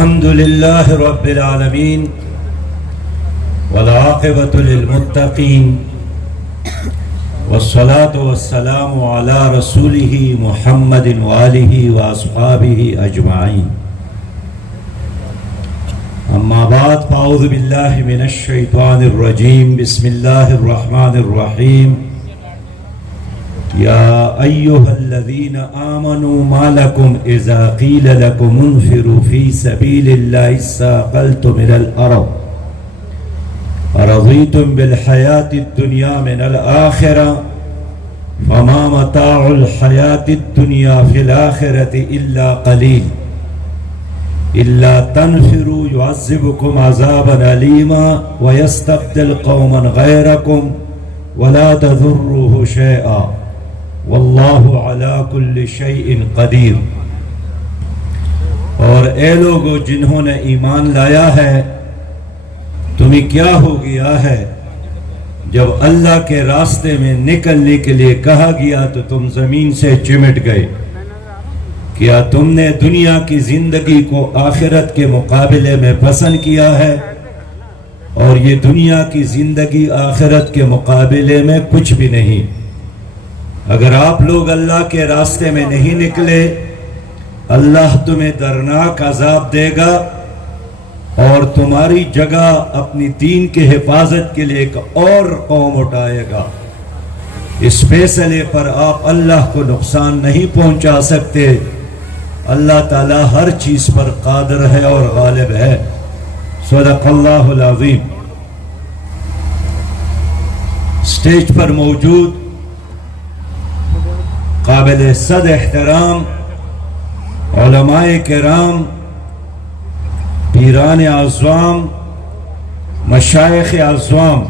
الحمد لله رب العالمين والعاقبة للمتقين والصلاة والسلام على رسوله محمد وآله وأصحابه أجمعين. أما بعد فأعوذ بالله من الشيطان الرجيم. بسم الله الرحمن الرحيم. يا أيها الذين آمنوا ما لكم إذا قيل لكم انفروا في سبيل الله استثقلتم إلى الأرض أرضيتم بالحياة الدنيا من الآخرة فما متاع الحياة الدنيا في الآخرة إلا قليل إلا تنفروا يعذبكم عذابا أليما ويستبدل قوما غيركم ولا تضروه شيئا واللہ علی کل شیء قدیر. اور اے لوگو جنہوں نے ایمان لایا ہے، تمہیں کیا ہو گیا ہے جب اللہ کے راستے میں نکلنے کے لیے کہا گیا تو تم زمین سے چمٹ گئے؟ کیا تم نے دنیا کی زندگی کو آخرت کے مقابلے میں پسند کیا ہے؟ اور یہ دنیا کی زندگی آخرت کے مقابلے میں کچھ بھی نہیں. اگر آپ لوگ اللہ کے راستے میں نہیں نکلے، اللہ تمہیں درناک عذاب دے گا اور تمہاری جگہ اپنی دین کے حفاظت کے لیے ایک اور قوم اٹھائے گا. اس فیصلے پر آپ اللہ کو نقصان نہیں پہنچا سکتے. اللہ تعالی ہر چیز پر قادر ہے اور غالب ہے. صدق اللہ العظیم. سٹیج پر موجود قابل صد احترام علماء کرام، پیران اعظام، مشائخ اعظام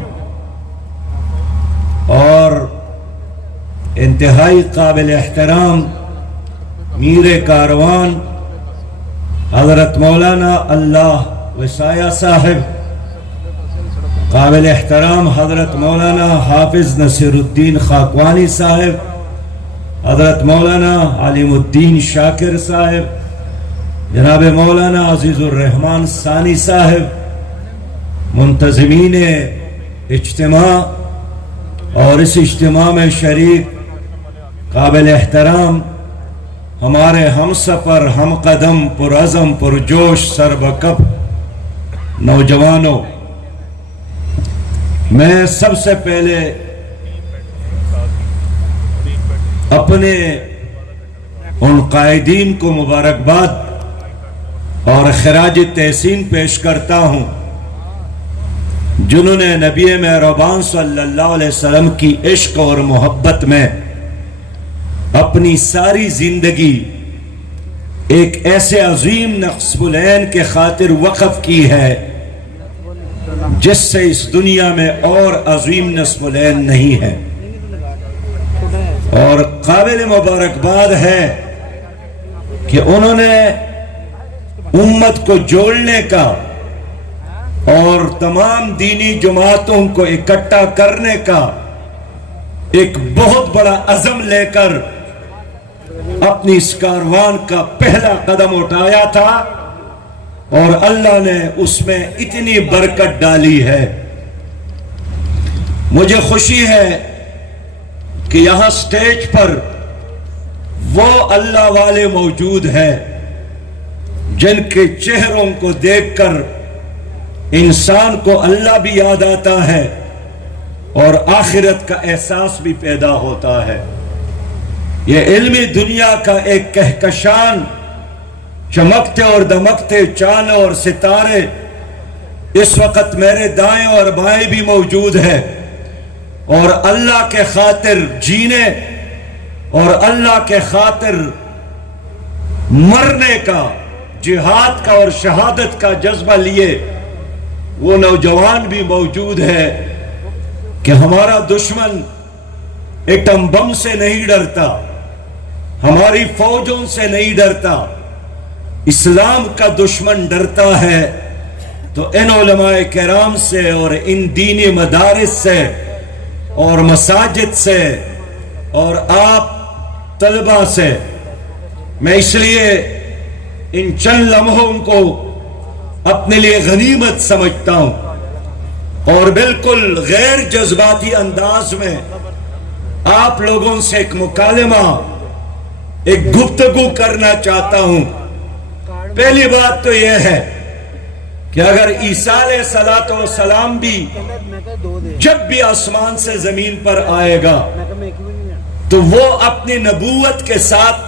اور انتہائی قابل احترام میر کاروان حضرت مولانا اللہ وسایہ صاحب، قابل احترام حضرت مولانا حافظ نصیر الدین خاقوانی صاحب، حضرت مولانا علیم الدین شاکر صاحب، جناب مولانا عزیز الرحمن ثانی صاحب، منتظمین اجتماع اور اس اجتماع میں شریک قابل احترام ہمارے ہم سفر، ہم قدم، پرعزم، پرجوش، سربکف نوجوانوں، میں سب سے پہلے اپنے ان قائدین کو مبارکباد اور خراج تحسین پیش کرتا ہوں جنہوں نے نبی مہربان صلی اللہ علیہ وسلم کی عشق اور محبت میں اپنی ساری زندگی ایک ایسے عظیم نقص العین کے خاطر وقف کی ہے جس سے اس دنیا میں اور عظیم نصب العین نہیں ہے. اور قابل مبارکباد ہے کہ انہوں نے امت کو جوڑنے کا اور تمام دینی جماعتوں کو اکٹھا کرنے کا ایک بہت بڑا عزم لے کر اپنی اس کاروان کا پہلا قدم اٹھایا تھا اور اللہ نے اس میں اتنی برکت ڈالی ہے. مجھے خوشی ہے کہ یہاں سٹیج پر وہ اللہ والے موجود ہیں جن کے چہروں کو دیکھ کر انسان کو اللہ بھی یاد آتا ہے اور آخرت کا احساس بھی پیدا ہوتا ہے. یہ علمی دنیا کا ایک کہکشان، چمکتے اور دمکتے چاند اور ستارے اس وقت میرے دائیں اور بائیں بھی موجود ہے، اور اللہ کے خاطر جینے اور اللہ کے خاطر مرنے کا، جہاد کا اور شہادت کا جذبہ لیے وہ نوجوان بھی موجود ہے کہ ہمارا دشمن ایٹم بم سے نہیں ڈرتا، ہماری فوجوں سے نہیں ڈرتا، اسلام کا دشمن ڈرتا ہے. تو ان علماء کرام سے اور ان دینی مدارس سے اور مساجد سے اور آپ طلبہ سے میں اس لیے ان چند لمحوں کو اپنے لیے غنیمت سمجھتا ہوں اور بالکل غیر جذباتی انداز میں آپ لوگوں سے ایک مکالمہ، ایک گفتگو کرنا چاہتا ہوں۔ پہلی بات تو یہ ہے کہ اگر عیسیٰ علیہ السلام بھی جب بھی آسمان سے زمین پر آئے گا تو وہ اپنی نبوت کے ساتھ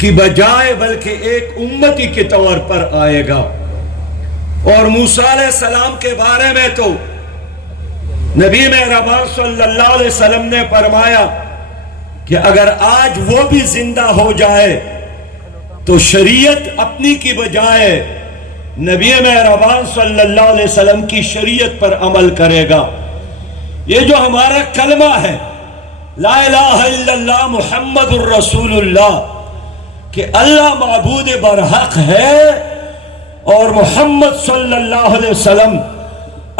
کی بجائے بلکہ ایک امتی کے طور پر آئے گا۔ اور موسیٰ علیہ السلام کے بارے میں تو نبی مہربان صلی اللہ علیہ وسلم نے فرمایا کہ اگر آج وہ بھی زندہ ہو جائے تو شریعت اپنی کی بجائے نبی مہربان صلی اللہ علیہ وسلم کی شریعت پر عمل کرے گا۔ یہ جو ہمارا کلمہ ہے لا الہ الا اللہ محمد الرسول اللہ، کہ اللہ معبود برحق ہے اور محمد صلی اللہ علیہ وسلم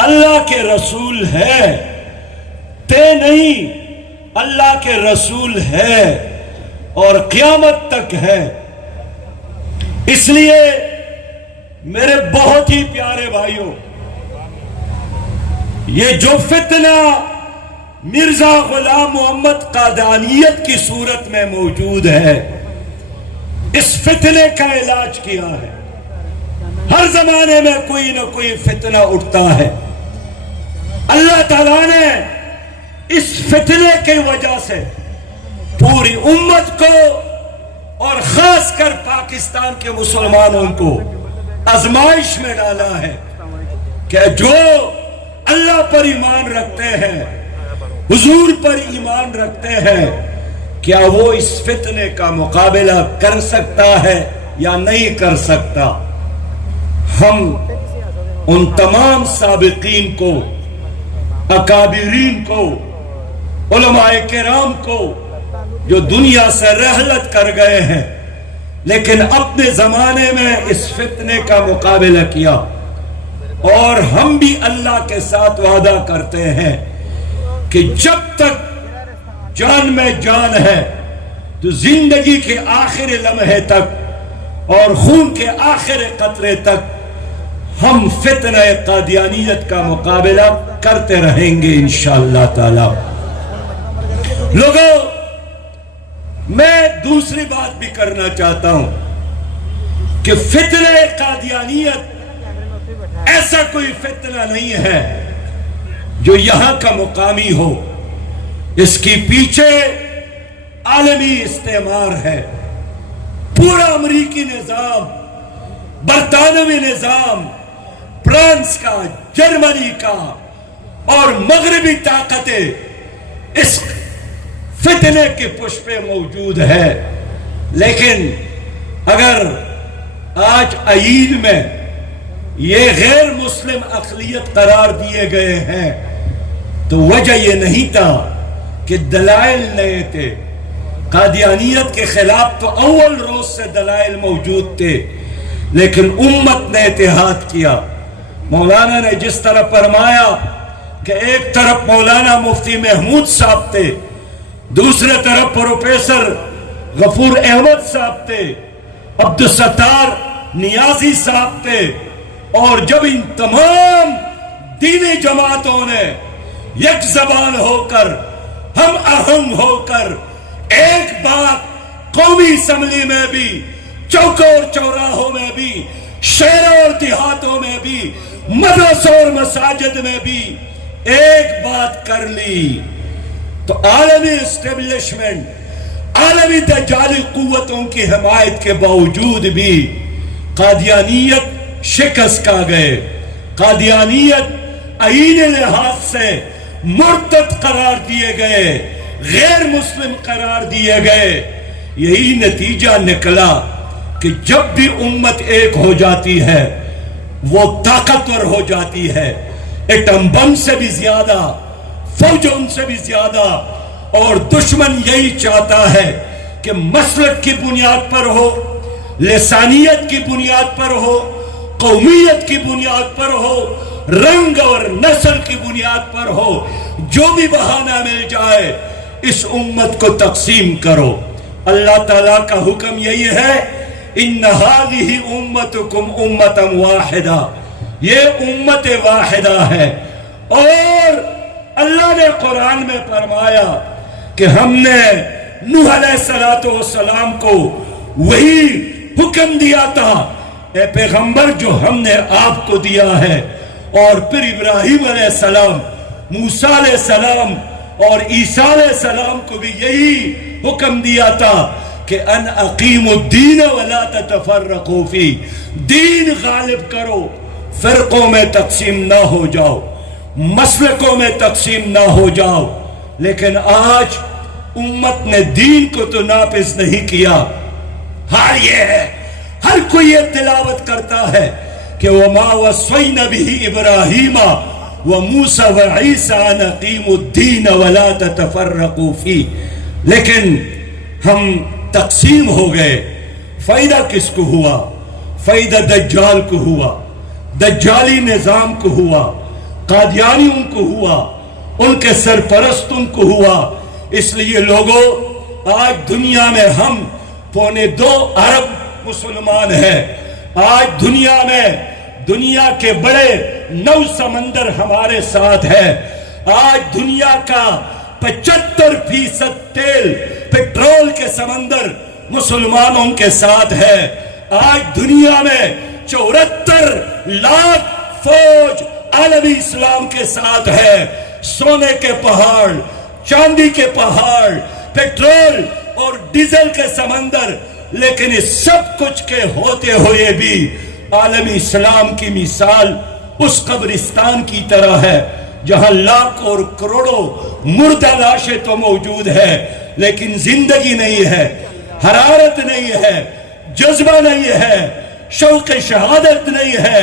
اللہ کے رسول ہے، تے نہیں اللہ کے رسول ہے اور قیامت تک ہے۔ اس لیے میرے بہت ہی پیارے بھائیوں، یہ جو فتنہ مرزا غلام محمد قادیانیت کی صورت میں موجود ہے، اس فتنے کا علاج کیا ہے۔ ہر زمانے میں کوئی نہ کوئی فتنہ اٹھتا ہے، اللہ تعالیٰ نے اس فتنے کی وجہ سے پوری امت کو اور خاص کر پاکستان کے مسلمانوں کو آزمائش میں ڈالا ہے کہ جو اللہ پر ایمان رکھتے ہیں، حضور پر ایمان رکھتے ہیں، کیا وہ اس فتنے کا مقابلہ کر سکتا ہے یا نہیں کر سکتا۔ ہم ان تمام سابقین کو، اکابرین کو، علماء کرام کو جو دنیا سے رحلت کر گئے ہیں لیکن اپنے زمانے میں اس فتنے کا مقابلہ کیا، اور ہم بھی اللہ کے ساتھ وعدہ کرتے ہیں کہ جب تک جان میں جان ہے تو زندگی کے آخر لمحے تک اور خون کے آخر قطرے تک ہم فتنہ قادیانیت کا مقابلہ کرتے رہیں گے انشاءاللہ تعالی۔ لوگوں، میں دوسری بات بھی کرنا چاہتا ہوں کہ فتنہ قادیانیت ایسا کوئی فتنہ نہیں ہے جو یہاں کا مقامی ہو، اس کی پیچھے عالمی استعمار ہے۔ پورا امریکی نظام، برطانوی نظام، فرانس کا، جرمنی کا اور مغربی طاقتیں اس فتنے کے پشت پہ موجود ہے۔ لیکن اگر آج عید میں یہ غیر مسلم اقلیت قرار دیے گئے ہیں تو وجہ یہ نہیں تھا کہ دلائل نئے تھے۔ قادیانیت کے خلاف تو اول روز سے دلائل موجود تھے، لیکن امت نے اتحاد کیا۔ مولانا نے جس طرح فرمایا کہ ایک طرف مولانا مفتی محمود صاحب تھے، دوسرے طرف پروفیسر غفور احمد صاحب تھے، عبدالستار نیازی صاحب تھے، اور جب ان تمام دینی جماعتوں نے یک زبان ہو کر، ہم اہم ہو کر ایک بات قومی اسمبلی میں بھی، چوکوں اور چوراہوں میں بھی، شہروں اور دیہاتوں میں بھی، مدرسوں اور مساجد میں بھی ایک بات کر لی تو عالمی اسٹیبلشمنٹ، عالمی دجالی قوتوں کی حمایت کے باوجود بھی قادیانیت شکست کھا گئے۔ قادیانیت آئین لحاظ سے مرتد قرار دیے گئے، غیر مسلم قرار دیے گئے۔ یہی نتیجہ نکلا کہ جب بھی امت ایک ہو جاتی ہے وہ طاقتور ہو جاتی ہے، ایٹم بم سے بھی زیادہ، فوجوں سے بھی زیادہ، اور دشمن یہی چاہتا ہے کہ مسلک کی بنیاد پر ہو، لسانیت کی بنیاد پر ہو، قومیت کی بنیاد پر ہو، رنگ اور نسل کی بنیاد پر ہو، جو بھی بہانہ مل جائے اس امت کو تقسیم کرو۔ اللہ تعالیٰ کا حکم یہی ہے ان هذه امتکم امتا واحدہ، یہ امت واحدہ ہے۔ اور اللہ نے قرآن میں فرمایا کہ ہم نے نوح علیہ السلام کو وہی حکم دیا تھا، اے پیغمبر جو ہم نے آپ کو دیا ہے، اور پھر ابراہیم علیہ السلام، موسیٰ علیہ السلام اور عیسیٰ علیہ السلام کو بھی یہی حکم دیا تھا کہ ان اقیموا الدین ولا تتفرقوا فی، دین غالب کرو، فرقوں میں تقسیم نہ ہو جاؤ، مسلکوں میں تقسیم نہ ہو جاؤ۔ لیکن آج امت نے دین کو تو نافذ نہیں کیا۔ حال یہ ہے، ہر کوئی یہ تلاوت کرتا ہے کہ وَمَا وَصَّيْنَا بِهِ إِبْرَاهِيمَ وَمُوسَى وَعِيسَىٰ أَنْ أَقِيمُوا الدِّينَ وَلَا تَتَفَرَّقُوا فِيهِ، لیکن ہم تقسیم ہو گئے۔ فائدہ کس کو ہوا؟ فائدہ دجال کو ہوا، دجالی نظام کو ہوا، قادیانیوں کو ہوا، ان کے سرپرستوں کو ہوا۔ اس لیے لوگوں، آج دنیا میں ہم 2.25 ارب مسلمان ہیں۔ آج دنیا میں دنیا کے بڑے 9 سمندر ہمارے ساتھ ہے۔ آج دنیا کا 75% تیل پیٹرول کے سمندر مسلمانوں کے ساتھ ہے۔ آج دنیا میں 74 لاکھ فوج عالمی اسلام کے ساتھ ہے۔ سونے کے پہاڑ، چاندی کے پہاڑ، پیٹرول اور ڈیزل کے سمندر، لیکن اس سب کچھ کے ہوتے ہوئے بھی عالمی اسلام کی مثال اس قبرستان کی طرح ہے جہاں لاکھ اور کروڑوں مردہ لاشیں تو موجود ہے، لیکن زندگی نہیں ہے، حرارت نہیں ہے، جذبہ نہیں ہے، شوق شہادت نہیں ہے،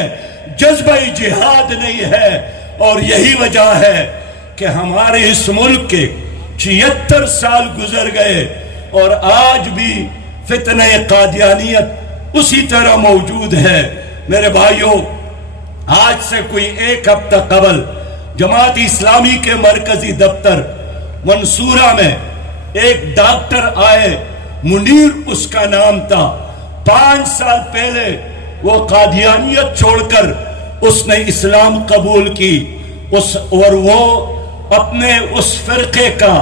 جذبہ جہاد نہیں ہے۔ اور یہی وجہ ہے کہ ہمارے اس ملک کے 76 سال گزر گئے اور آج بھی فتنہ قادیانیت اسی طرح موجود ہے۔ میرے بھائیوں، آج سے کوئی 1 ہفتہ قبل جماعت اسلامی کے مرکزی دفتر منصورہ میں ایک ڈاکٹر آئے، منیر اس کا نام تھا۔ 5 سال پہلے وہ قادیانیت چھوڑ کر اس نے اسلام قبول کی، اور وہ اپنے اس فرقے کا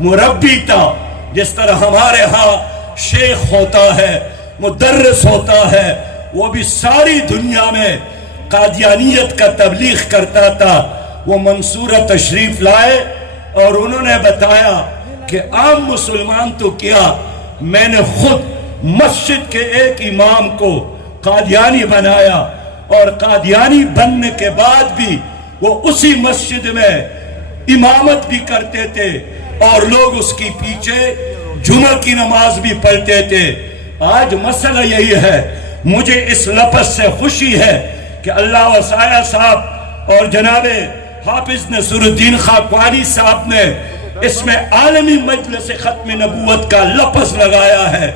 مربی تھا۔ جس طرح ہمارے ہاں شیخ ہوتا ہے، مدرس ہوتا ہے، وہ بھی ساری دنیا میں قادیانیت کا تبلیغ کرتا تھا۔ وہ منصورہ تشریف لائے اور انہوں نے بتایا کہ عام مسلمان تو کیا، میں نے خود مسجد کے ایک امام کو قادیانی بنایا، اور قادیانی بننے کے بعد بھی وہ اسی مسجد میں امامت بھی کرتے تھے اور لوگ اس کی پیچھے جمعہ کی نماز بھی پڑھتے تھے۔ آج مسئلہ یہی ہے، مجھے اس لفظ سے خوشی ہے کہ اللہ وسایہ صاحب اور جناب حافظ نصر الدین خاقانی صاحب نے اس میں عالمی مجلس ختم نبوت کا لفظ لگایا ہے،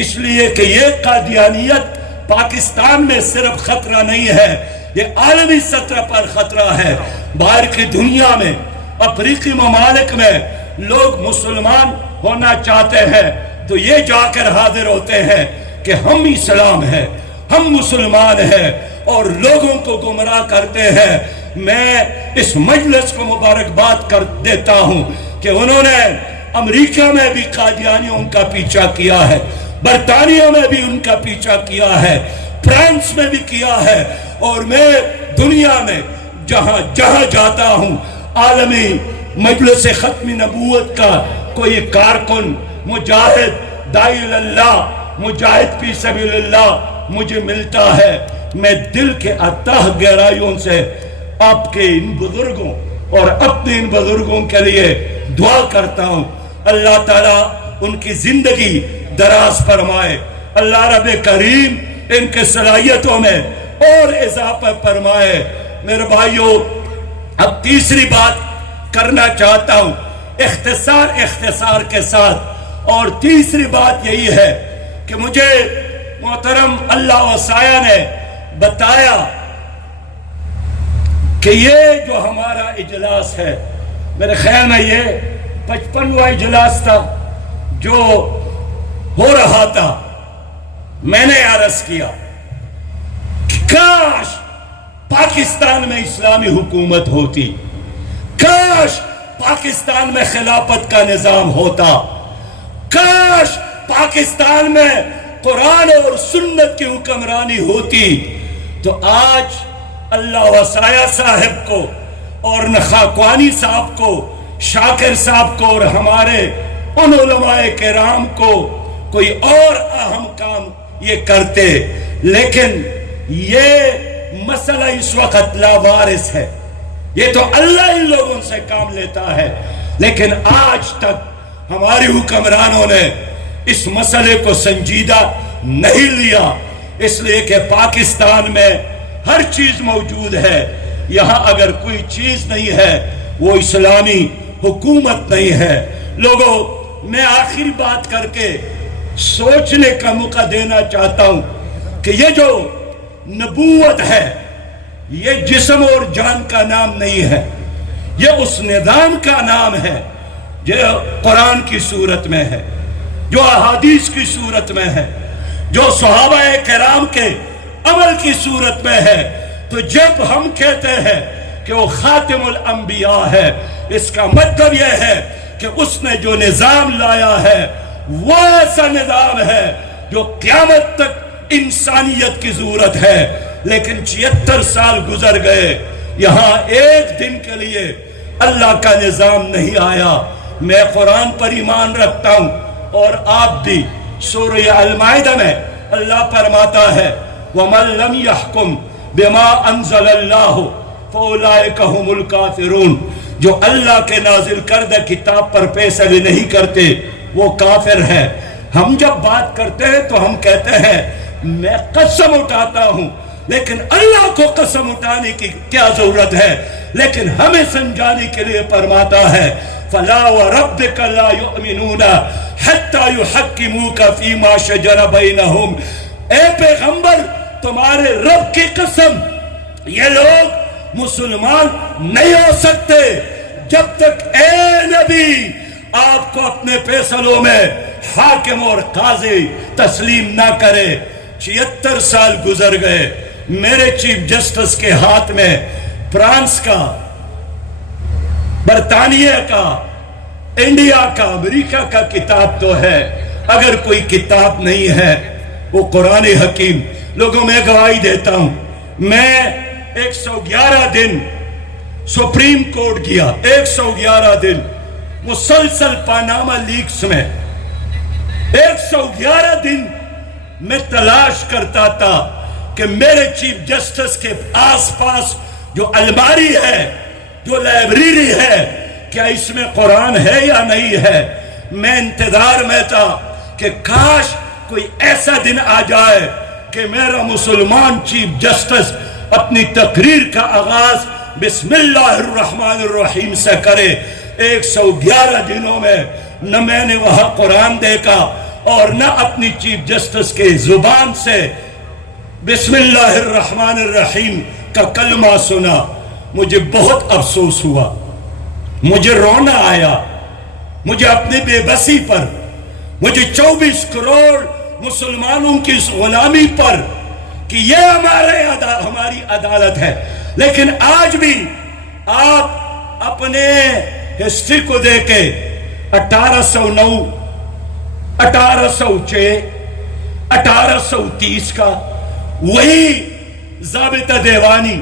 اس لیے کہ یہ قادیانیت پاکستان میں صرف خطرہ نہیں ہے، یہ عالمی سطح پر خطرہ ہے۔ باہر کی دنیا میں، افریقی ممالک میں لوگ مسلمان ہونا چاہتے ہیں تو یہ جا کر حاضر ہوتے ہیں کہ ہم اسلام ہیں، ہم مسلمان ہیں، اور لوگوں کو گمراہ کرتے ہیں۔ میں اس مجلس کو مبارکباد کر دیتا ہوں کہ انہوں نے امریکہ میں بھی قادیانیوں کا پیچھا کیا ہے، برطانیہ میں بھی ان کا پیچھا کیا ہے، فرانس میں بھی کیا ہے، اور میں دنیا میں جہاں جہاں جاتا ہوں عالمی مجلس ختم نبوت کا کوئی کارکن، مجاہد، داعی اللہ، مجاہد فی سبیل اللہ مجھے ملتا ہے، میں دل کے اتہ گہرائیوں سے آپ کے ان بزرگوں اور اپنے ان بزرگوں کے لیے دعا کرتا ہوں۔ اللہ تعالیٰ ان کی زندگی دراز فرمائے، اللہ رب کریم ان کے صلاحیتوں میں اور اضافہ فرمائے۔ میرے بھائیوں، اب تیسری بات کرنا چاہتا ہوں اختصار کے ساتھ، اور تیسری بات یہی ہے کہ مجھے محترم اللہ وسایہ نے بتایا کہ یہ جو ہمارا اجلاس ہے، میرے خیال میں یہ 55واں اجلاس تھا جو ہو رہا تھا، میں نے عرض کیا کہ کاش پاکستان میں اسلامی حکومت ہوتی، کاش پاکستان میں خلافت کا نظام ہوتا، کاش پاکستان میں قرآن اور سنت کی حکمرانی ہوتی، تو آج اللہ وسایہ صاحب کو اور نخاقوانی صاحب کو، شاکر صاحب کو اور ہمارے ان علماء کرام کو کوئی اور اہم کام یہ کرتے، لیکن یہ مسئلہ اس وقت لاوارث ہے۔ یہ تو اللہ ان لوگوں سے کام لیتا ہے، لیکن آج تک ہماری حکمرانوں نے اس مسئلے کو سنجیدہ نہیں لیا، اس لیے کہ پاکستان میں ہر چیز موجود ہے، یہاں اگر کوئی چیز نہیں ہے وہ اسلامی حکومت نہیں ہے۔ لوگوں، میں آخری بات کر کے سوچنے کا موقع دینا چاہتا ہوں کہ یہ جو نبوت ہے یہ جسم اور جان کا نام نہیں ہے، یہ اس نظام کا نام ہے جو قرآن کی صورت میں ہے، جو احادیث کی صورت میں ہے، جو صحابہ کرام کے عمل کی صورت میں ہے۔ تو جب ہم کہتے ہیں کہ وہ خاتم الانبیاء ہے، اس کا مطلب یہ ہے کہ اس نے جو نظام لایا ہے وہ ایسا نظام ہے جو قیامت تک انسانیت کی ضرورت ہے۔ لیکن 76 سال گزر گئے، یہاں ایک دن کے لیے اللہ کا نظام نہیں آیا۔ میں قرآن پر ایمان رکھتا ہوں اور آپ بھی۔ سورہ المائدہ میں اللہ فرماتا ہے وَمَن لَّمْ يَحْكُمْ بِمَا أَنزَلَ اللَّهُ فَأُولَٰئِكَ هُمُ الْكَافِرُونَ، جو اللہ کے نازل کردہ کتاب پر فیصلے نہیں کرتے وہ کافر ہے۔ ہم جب بات کرتے ہیں تو ہم کہتے ہیں میں قسم اٹھاتا ہوں، لیکن اللہ کو قسم اٹھانے کی کیا ضرورت ہے؟ لیکن ہمیں سمجھانے کے لیے فرماتا ہے فَلَا وَرَبِّكَ لَا يُؤْمِنُونَ حَتَّى يُحَكِّمُوكَ فِي مَا شَجَرَ بَيْنَهُمْ۔ اے پیغمبر، تمہارے رب کی قسم، یہ لوگ مسلمان نہیں ہو سکتے جب تک اے نبی آپ کو اپنے فیصلوں میں حاکم اور قاضی تسلیم نہ کرے۔ 76 سال گزر گئے، میرے چیف جسٹس کے ہاتھ میں فرانس کا، برطانیہ کا، انڈیا کا، امریکہ کا کتاب تو ہے، اگر کوئی کتاب نہیں ہے وہ قرآن حکیم۔ لوگوں میں گواہی دیتا ہوں، میں 111 دن سپریم کورٹ گیا، 111 دن مسلسل پاناما لیکس میں 111 دن میں تلاش کرتا تھا کہ میرے چیف جسٹس کے آس پاس جو الماری ہے، جو لائبریری ہے، کیا اس میں قرآن ہے یا نہیں ہے۔ میں انتظار میں تھا کہ کاش کوئی ایسا دن آ جائے کہ میرا مسلمان چیف جسٹس اپنی تقریر کا آغاز بسم اللہ الرحمن الرحیم سے کرے۔ 111 دنوں میں نہ میں نے وہاں قرآن دیکھا اور نہ اپنی چیف جسٹس کے زبان سے بسم اللہ الرحمن الرحیم کا کلمہ سنا۔ مجھے بہت افسوس ہوا، مجھے رونا آیا، مجھے اپنی بے بسی پر، مجھے 24 کروڑ مسلمانوں کی اس غلامی پر کہ یہ ہماری عدالت ہے۔ لیکن آج بھی آپ اپنے ہسٹری کو دیکھیں، 1809، 1806، 1830 کا وہی ضابطہ دیوانی،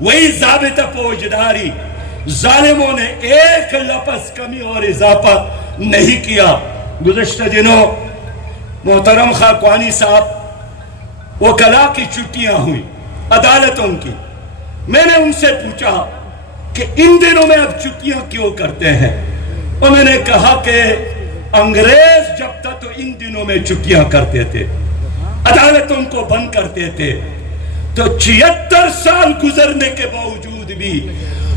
وہی ضابطہ فوجداری، ظالموں نے ایک لفظ کمی اور اضافہ نہیں کیا۔ گزشتہ دنوں محترم خاقوانی صاحب وکلاء کی چھٹیاں ہوئی عدالتوں کی، میں نے ان سے پوچھا کہ ان دنوں میں اب چھٹیاں کیوں کرتے ہیں؟ انہوں نے کہا کہ انگریز جب تھا تو ان دنوں میں چھٹیاں کرتے تھے، عدالتوں کو بند کرتے تھے۔ تو 76 سال گزرنے کے باوجود بھی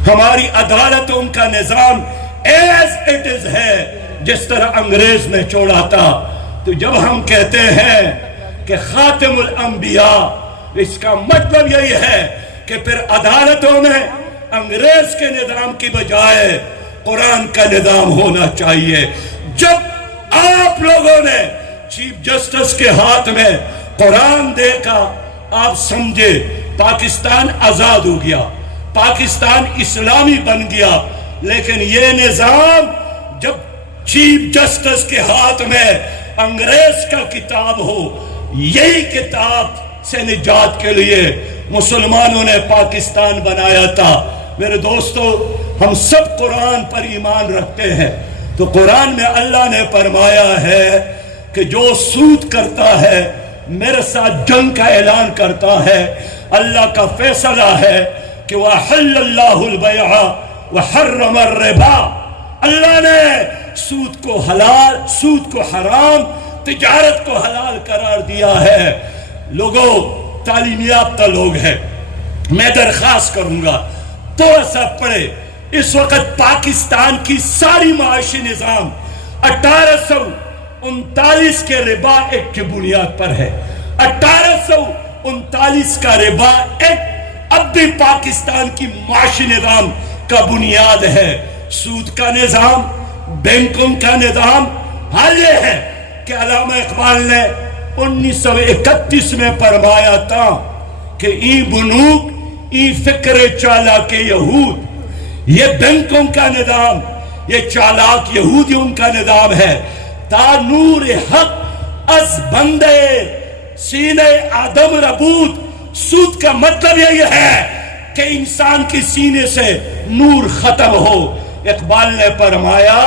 ہماری عدالتوں کا نظام ایز اٹ از ہے جس طرح انگریز نے چھوڑا تھا۔ تو جب ہم کہتے ہیں کہ خاتم الانبیاء، اس کا مطلب یہی ہے کہ پھر عدالتوں میں انگریز کے نظام کی بجائے قرآن کا نظام ہونا چاہیے۔ جب آپ لوگوں نے چیف جسٹس کے ہاتھ میں قرآن دیکھا آپ سمجھے پاکستان آزاد ہو گیا، پاکستان اسلامی بن گیا. لیکن یہ نظام جب چیف جسٹس کے ہاتھ میں انگریز کا کتاب ہو، یہی کتاب سے نجات کے لیے مسلمانوں نے پاکستان بنایا تھا. میرے دوستو، ہم سب قرآن پر ایمان رکھتے ہیں، تو قرآن میں اللہ نے فرمایا ہے کہ جو سود کرتا ہے، میرے ساتھ جنگ کا اعلان کرتا ہے. اللہ کا فیصلہ ہے کہ وَحَلَّ اللَّهُ الْبَيْعَ وَحَرَّمَ الرِّبَا. اللہ نے سود کو حلال، سود کو حرام، تجارت کو حلال قرار دیا ہے. لوگوں، تعلیم یافتہ لوگ ہیں، میں درخواست کروں گا تو ایسا پڑھے. اس وقت پاکستان کی ساری معاشی نظام 1839 کے ربا ایکٹ کی بنیاد پر ہے. 1839 کا ربا ایکٹ اب بھی پاکستان کی معاشی نظام کا بنیاد ہے. سود کا نظام، بینکوں کا نظام. حال یہ ہے کہ علامہ اقبال نے 1931 میں فرمایا تھا کہ ای بنوک ای فکر چالاک یہود. یہ بینکوں کا نظام، یہ چالاک یہودیوں کا نظام ہے. تا نور حق از بندے سینے آدم ربود. سود کا مطلب یہی ہے کہ انسان کی سینے سے نور ختم ہو. اقبال نے فرمایا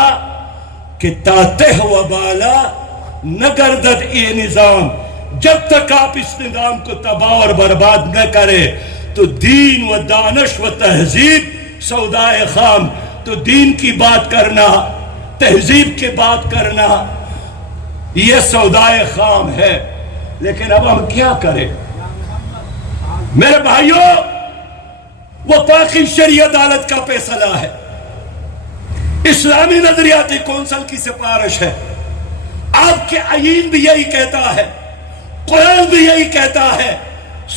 کہ تاتہ و بالا نگردد یہ نظام. جب تک آپ اس نظام کو تباہ اور برباد نہ کرے تو دین و دانش و تہذیب سودائے خام. تو دین کی بات کرنا، تہذیب کی بات کرنا، یہ سودائے خام ہے. لیکن اب ہم کیا کریں میرے بھائیوں؟ وہ پاکی شرعی عدالت کا فیصلہ ہے، اسلامی نظریاتی کونسل کی سفارش ہے. آپ کے آئین بھی یہی کہتا ہے، قرآن بھی یہی کہتا ہے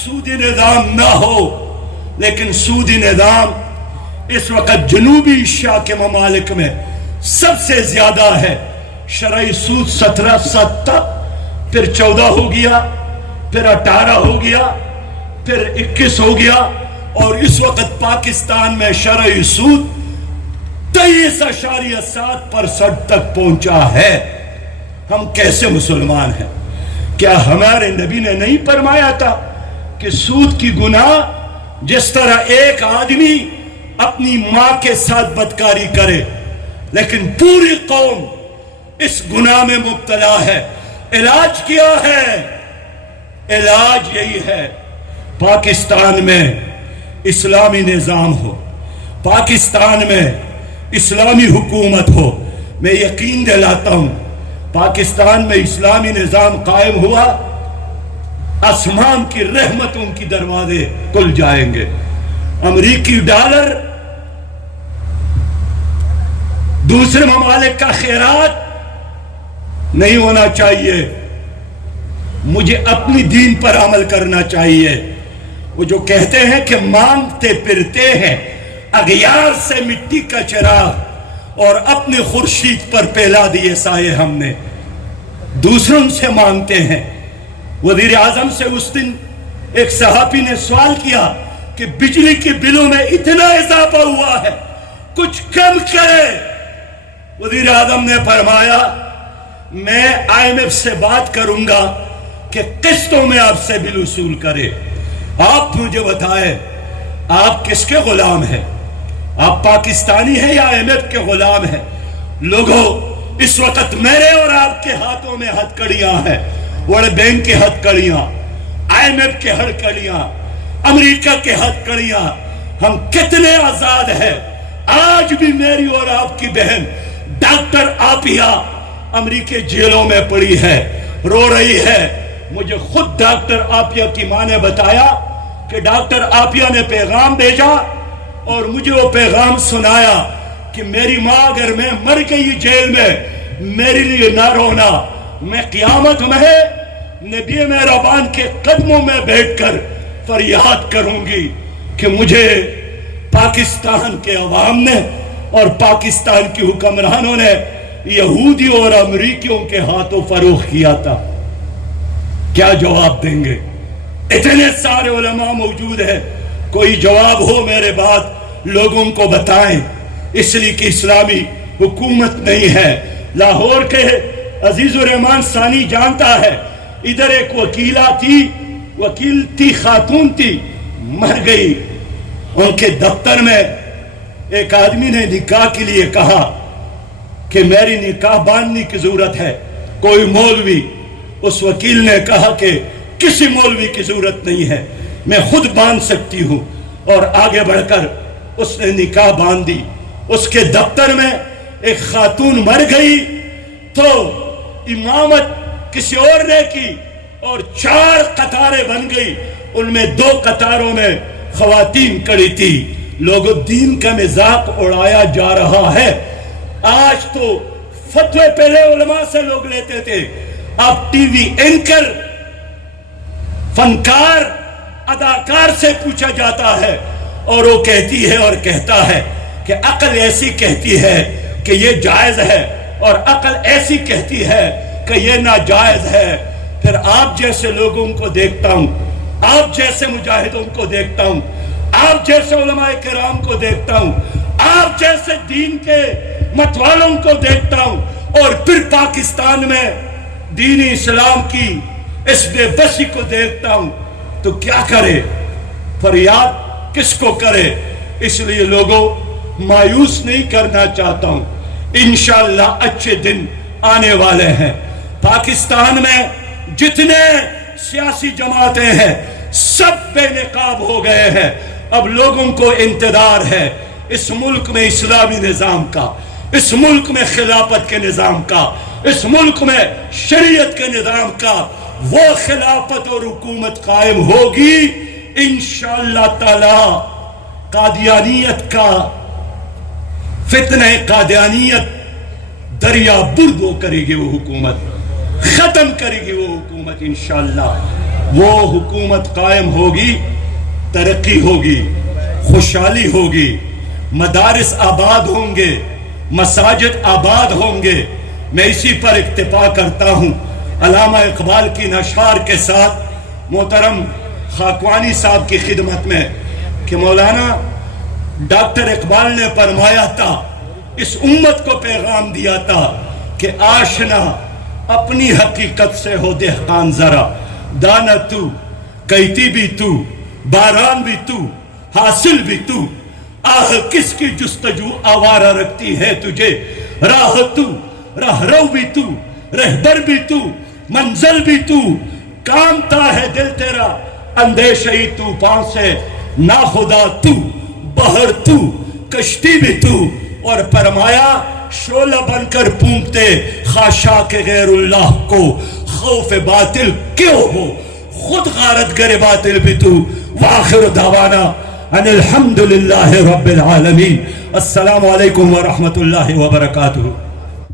سودی نظام نہ ہو. لیکن سودی نظام اس وقت جنوبی ایشیا کے ممالک میں سب سے زیادہ ہے. شرعی سود 17 تھا، پھر 14 ہو گیا، پھر 18 ہو گیا، پھر 21 ہو گیا، اور اس وقت پاکستان میں شرعی سود 23.7% تک پہنچا ہے. ہم کیسے مسلمان ہیں؟ کیا ہمارے نبی نے نہیں فرمایا تھا کہ سود کی گناہ جس طرح ایک آدمی اپنی ماں کے ساتھ بدکاری کرے لیکن پوری قوم اس گناہ میں مبتلا ہے؟ علاج کیا ہے؟ علاج یہی ہے پاکستان میں اسلامی نظام ہو، پاکستان میں اسلامی حکومت ہو. میں یقین دلاتا ہوں پاکستان میں اسلامی نظام قائم ہوا، آسمان کی رحمتوں کی دروازے کھل جائیں گے. امریکی ڈالر، دوسرے ممالک کا خیرات نہیں ہونا چاہیے. مجھے اپنی دین پر عمل کرنا چاہیے. وہ جو کہتے ہیں کہ مانگتے پھرتے ہیں اغیار سے مٹی کا چراغ اور اپنے خورشید پر پھیلا دیے سائے، ہم نے دوسروں سے مانگتے ہیں. وزیر اعظم سے اس دن ایک صحافی نے سوال کیا کہ بجلی کے بلوں میں اتنا اضافہ ہوا ہے، کچھ کم کرے. وزیر اعظم نے فرمایا میں IMF سے بات کروں گا کہ قسطوں میں آپ سے بل وصول کرے. آپ مجھے بتائیں آپ کس کے غلام ہیں؟ آپ پاکستانی ہیں یا IMF کے غلام ہیں؟ لوگوں، اس وقت میرے اور آپ کے ہاتھوں میں ہتھ کڑیاں ہیں. ورلڈ بینک کے ہتھ کڑیاں، IMF کے ہتھ کڑیاں، امریکہ کے ہتھ کڑیاں. ہم کتنے آزاد ہیں. آج بھی میری اور آپ کی بہن ڈاکٹر آپیا امریکی جیلوں میں پڑی ہے، رو رہی ہے. مجھے خود ڈاکٹر آپیا کی ماں نے بتایا کہ ڈاکٹر آپیا نے پیغام بھیجا اور مجھے وہ پیغام سنایا کہ میری ماں اگر میں مر گئی جیل میں، میرے لیے نہ رونا. میں قیامت میں نبی مہربان کے قدموں میں بیٹھ کر فریاد کروں گی کہ مجھے پاکستان کے عوام نے اور پاکستان کی حکمرانوں نے یہودیوں اور امریکیوں کے ہاتھوں فروخت کیا تھا. کیا جواب دیں گے؟ اتنے سارے علماء موجود ہیں، کوئی جواب ہو میرے بعد لوگوں کو بتائیں، اس لیے کہ اسلامی حکومت نہیں ہے۔ لاہور کے عزیز الرحمان ثانی جانتا ہے، ادھر ایک وکیلہ تھی، وکیل تھی، خاتون تھی، مر گئی۔ ان کے دفتر میں ایک آدمی نے نکاح کے لیے کہا کہ میری نکاح باندھنے کی ضرورت ہے، کوئی مولوی؟ اس وکیل نے کہا کہ کسی مولوی کی ضرورت نہیں ہے، میں خود باندھ سکتی ہوں، اور آگے بڑھ کر اس نے نکاح باندھ دی۔ اس کے دفتر میں ایک خاتون مر گئی تو امامت کسی اور نے کی، اور 4 قطاریں بن گئی، ان میں 2 قطاروں میں خواتین کڑی تھی۔ لوگوں دین کا مذاق اڑایا جا رہا ہے۔ آج تو فتوے پہلے علماء سے لوگ لیتے تھے، اب ٹی وی اینکر، فنکار، اداکار سے پوچھا جاتا ہے، اور وہ کہتی ہے اور کہتا ہے کہ عقل ایسی کہتی ہے کہ یہ جائز ہے، اور عقل ایسی کہتی ہے کہ یہ ناجائز ہے۔ پھر آپ جیسے لوگوں کو دیکھتا ہوں، آپ جیسے مجاہدوں کو دیکھتا ہوں، آپ جیسے علماء کرام کو دیکھتا ہوں، آپ جیسے دین کے متوالوں کو دیکھتا ہوں، اور پھر پاکستان میں دین اسلام کی اس بے بسی کو دیکھتا ہوں، تو کیا کرے؟ فریاد کس کو کرے؟ اس لیے لوگوں مایوس نہیں کرنا چاہتا ہوں، انشاءاللہ اچھے دن آنے والے ہیں۔ پاکستان میں جتنے سیاسی جماعتیں ہیں سب بے نقاب ہو گئے ہیں۔ اب لوگوں کو انتظار ہے اس ملک میں اسلامی نظام کا، اس ملک میں خلافت کے نظام کا، اس ملک میں شریعت کے نظام کا۔ وہ خلافت اور حکومت قائم ہوگی انشاءاللہ تعالی۔ قادیانیت کا فتنہ قادیانیت دریا بردو کرے گی وہ حکومت، ختم کرے گی وہ حکومت انشاءاللہ۔ وہ حکومت قائم ہوگی، ترقی ہوگی، خوشحالی ہوگی، مدارس آباد ہوں گے، مساجد آباد ہوں گے۔ میں اسی پر اکتفا کرتا ہوں، علامہ اقبال کی نشار کے ساتھ محترم خاکوانی صاحب کی خدمت میں، کہ مولانا ڈاکٹر اقبال نے فرمایا تھا، اس امت کو پیغام دیا تھا کہ آشنا اپنی حقیقت سے ہو دہقان ذرا، دانا تو، کیتی بھی تو، باران بھی تو، حاصل بھی تو، آہ کس کی جستجو آوارہ رکھتی ہے تجھے، راہ تو، راہ رو بھی تو، رہبر بھی تو، منزل بھی تو، کامتا ہے دل تیرا اندیشہی طوفان سے، ناخدا تو، بحر تو، کشتی بھی تو، اور فرمایا شعلہ بن کر پونکتے خاشاک غیر اللہ کو، خوف باطل کیوں ہو، خود غارت گر باطل بھی تو۔ وآخر دعوانا ان الحمدللہ رب العالمین۔ السلام علیکم ورحمۃ اللہ وبرکاتہ۔